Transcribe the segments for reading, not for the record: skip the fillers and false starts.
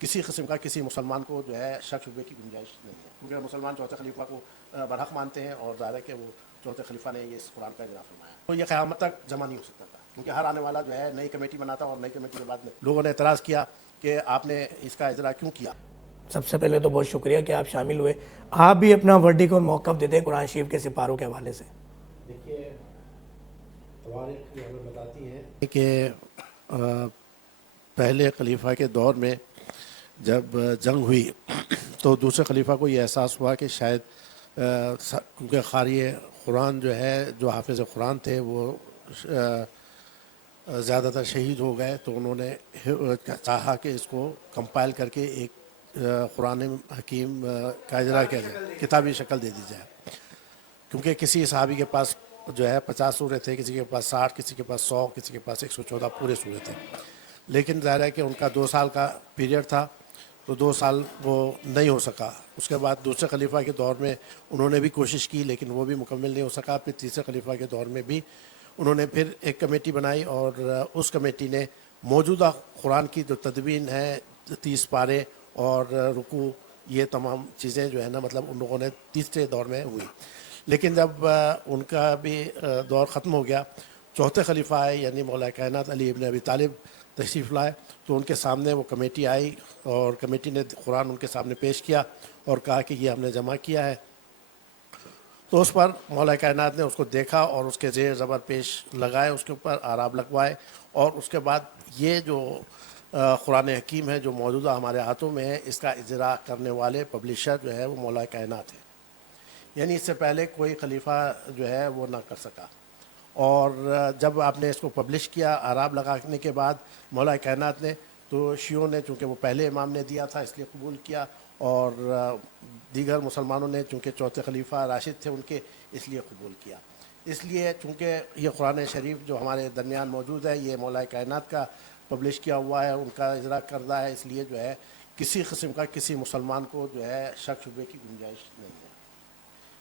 किसी किस्म का किसी मुसलमान को जो है शक शुबे की गुंजाइश नहीं है, क्योंकि मुसलमान चौथे खलीफा को बरहक मानते हैं और ज़ाहिर है कि वो चौथे खलीफा ने ये इस कुरान का इजरा फरमाया। तो ये क़यामत तक जमा नहीं हो सकता था, क्योंकि हर आने वाला जो है नई कमेटी बनाता और नई कमेटी के बाद में लोगों ने एतराज़ किया कि आपने इसका इजरा क्यों किया। सबसे पहले तो बहुत शुक्रिया कि आप शामिल हुए। आप भी अपना वर्डिक और मौक़िफ़ देते हैं कुरान शरीफ के सिपारों के हवाले से। देखिए, तवारीख़ ये हमें बताती है कि पहले खलीफा के दौर में जब जंग हुई तो दूसरे खलीफा को ये एहसास हुआ कि शायद क्योंकि क़ारी कुरान जो है, जो हाफिज़ कुरान थे, वो ज़्यादातर शहीद हो गए, तो उन्होंने चाहा कि इसको कंपाइल करके एक कुरान हकीम का इजरा किया जाए, किताबी शक्ल दे दी जाए। क्योंकि किसी सहाबी के पास जो है 50 सूरे थे, किसी के पास 60, किसी के पास 100, किसी के पास 114 पूरे सूरे थे। लेकिन ज़ाहिर है कि उनका 2 साल का पीरियड था, तो 2 साल वो नहीं हो सका। उसके बाद दूसरे खलीफा के दौर में उन्होंने भी कोशिश की, लेकिन वो भी मुकम्मल नहीं हो सका। फिर तीसरे खलीफा के दौर में भी उन्होंने फिर एक कमेटी बनाई और उस कमेटी ने मौजूदा कुरान की जो तदवीन है, 30 पारे और रुकू, ये तमाम चीज़ें जो है ना, मतलब उन लोगों ने तीसरे दौर में हुई। लेकिन जब उनका भी दौर ख़त्म हो गया, चौथे खलीफा आए यानी मौला कायनात अली इब्न अबी तालिब तशरीफ़ लाए, तो उनके सामने वो कमेटी आई और कमेटी ने कुरान उनके सामने पेश किया और कहा कि ये हमने जमा किया है। तो उस पर मौला कायनात ने उसको देखा और उसके ज़ेर ज़बर पेश लगाए, उसके ऊपर आराब लगवाए और उसके बाद ये जो कुरान हकीम है जो मौजूदा हमारे हाथों में है, इसका इजरा करने वाले पब्लिशर जो है वो मौला कायनात है। यानी इससे पहले कोई खलीफा जो है वो ना कर सका। और जब आपने इसको पब्लिश किया आराब लगाने के बाद मौला कायनात ने, तो शियों ने, चूँकि वो पहले इमाम ने दिया था, इसलिए कबूल किया, और दीगर मुसलमानों ने चूँकि चौथे खलीफा राशिद थे उनके, इसलिए कबूल किया। इसलिए चूँकि ये कुरान शरीफ जो हमारे दरमियान मौजूद है, ये मौला कायनात का पब्लिश किया हुआ है, उनका इजरा करदा है, इसलिए जो है किसी किस्म का किसी मुसलमान को जो है शक शुबे की गुंजाइश नहीं है।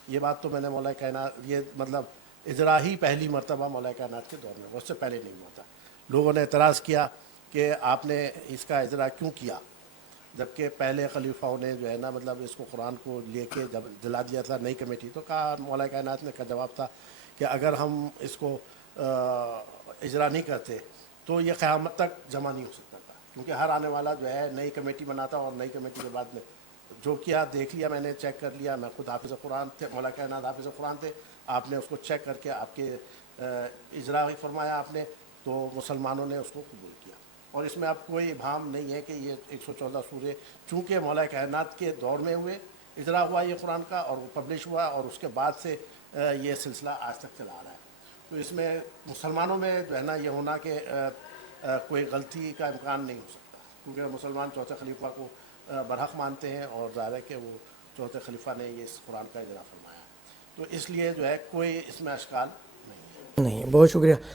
ये बात तो मैंने मौला कायनात, ये मतलब इजरा ही पहली मरतबा मौला कायनात के दौर में, उससे पहले नहीं हुआ था। लोगों ने एतराज़ किया कि आपने इसका इजरा क्यों किया, जबकि पहले खलीफाओं ने जो है ना, मतलब इसको कुरान को लेके जब जला दिया था नई कमेटी, तो कहा, मौला कायनात ने का जवाब था कि अगर हम इसको इजरा नहीं करते तो ये क़यामत तक जमा नहीं हो सकता था, क्योंकि हर आने वाला जो है नई कमेटी बनाता और नई कमेटी के बाद में जो किया, देख लिया, मैंने चेक कर लिया, मैं खुद हाफिज़ कुरान थे, मौला कायनात हाफिज़ कुरान थे, आपने उसको चेक करके आपके इजरा फरमाया आपने, तो मुसलमानों ने उसको कबूल किया। और इसमें अब कोई इबाम नहीं है कि ये 114 सूरे चूँकि मौला कायनात के दौर में हुए, इजरा हुआ ये कुरान का और वो पब्लिश हुआ, और उसके बाद से ये सिलसिला आज तक चला आ रहा है। तो इसमें मुसलमानों में जो है ना ये होना कि कोई गलती का इम्कान नहीं हो सकता, क्योंकि मुसलमान चौथे खलीफा को बरहक मानते हैं और ज़ाहिर है कि वो चौथे खलीफा ने ये इस कुरान का इजरा फरमाया, तो इसलिए जो है कोई इसमें अशकाल नहीं है। नहीं, बहुत शुक्रिया।